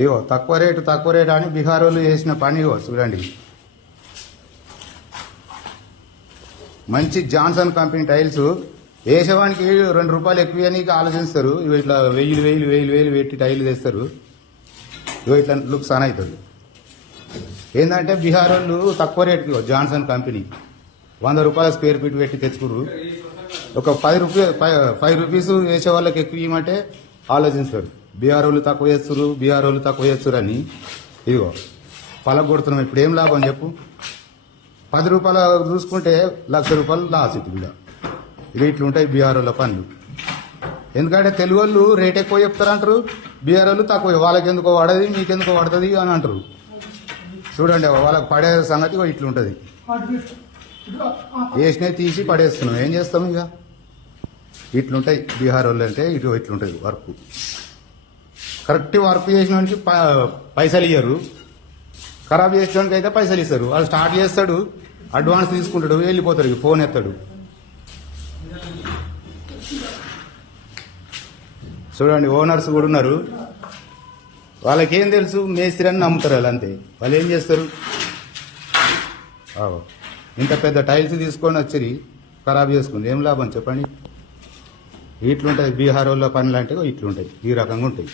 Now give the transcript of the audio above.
ఇగో తక్కువ రేటు తక్కువ రేటు అని బీహార్ వాళ్ళు చేసిన పని ఇగో చూడండి. మంచి జాన్సన్ కంపెనీ టైల్స్. వేసేవానికి రెండు రూపాయలు ఎక్కువ అని ఆలోచిస్తారు. ఇవి ఇట్లా వెయ్యి వెయ్యిలు వెయ్యిలు వేలు పెట్టి టైల్ తెస్తారు ఇగో ఇట్లా లుక్స్ అని అవుతుంది. ఏంటంటే బీహార్ వాళ్ళు తక్కువ రేటుకి జాన్సన్ కంపెనీ. వంద రూపాయల స్క్వేర్ ఫీట్ పెట్టి తెచ్చుకురు ఒక పది రూపాయ ఫైవ్ రూపీస్ వేసే వాళ్ళకి ఎక్కువ ఇవ్వమంటే ఆలోచిస్తారు. బీహార్ వాళ్ళు తక్కువ చేస్తురు బీహార్ వాళ్ళు తక్కువ చేస్తురు అని ఇదిగో పలక కొడుతున్నాం ఇప్పుడు ఏం లాభం చెప్పు? పది రూపాయలు చూసుకుంటే లక్ష రూపాయలు లాస్ ఇది కూడా ఇక ఇట్లుంటాయి బీహార్ వాళ్ళ పనులు. ఎందుకంటే తెలుగు వాళ్ళు రేట్ ఎక్కువ చెప్తారంటారు బీఆర్ వాళ్ళు తక్కువ వాళ్ళకి ఎందుకో పడది మీకెందుకో పడుతుంది అని అంటారు. చూడండి వాళ్ళకి పడే సంగతి ఇట్లు ఉంటుంది. వేసినవి తీసి పడేస్తున్నాం. ఏం చేస్తాం ఇక ఇట్లుంటాయి బీహార్ వాళ్ళు అంటే ఇటు ఇట్లుంటుంది వర్క్. కరెక్ట్ వర్క్ చేసినోనికి ప- పైసలు ఇయ్యరు. ఖరాబ్ చేసేవానికి అయితే పైసలు ఇస్తారు. వాళ్ళు స్టార్ట్ చేస్తాడు అడ్వాన్స్ తీసుకుంటాడు వెళ్ళిపోతాడు ఇక ఫోన్ ఎత్తాడు. చూడండి ఓనర్స్ కూడా ఉన్నారు. వాళ్ళకేం తెలుసు? మేస్త్రి అని నమ్ముతారు వాళ్ళు అంతే. వాళ్ళు ఏం చేస్తారు? ఇంత పెద్ద టైల్స్ తీసుకొని వచ్చి ఖరాబ్ చేసుకుంది. ఏం లాభం చెప్పండి? ఇట్లుంటాయి బీహార్ వాళ్ళ పనులు అంటే ఇట్లుంటాయి ఈ రకంగా ఉంటాయి.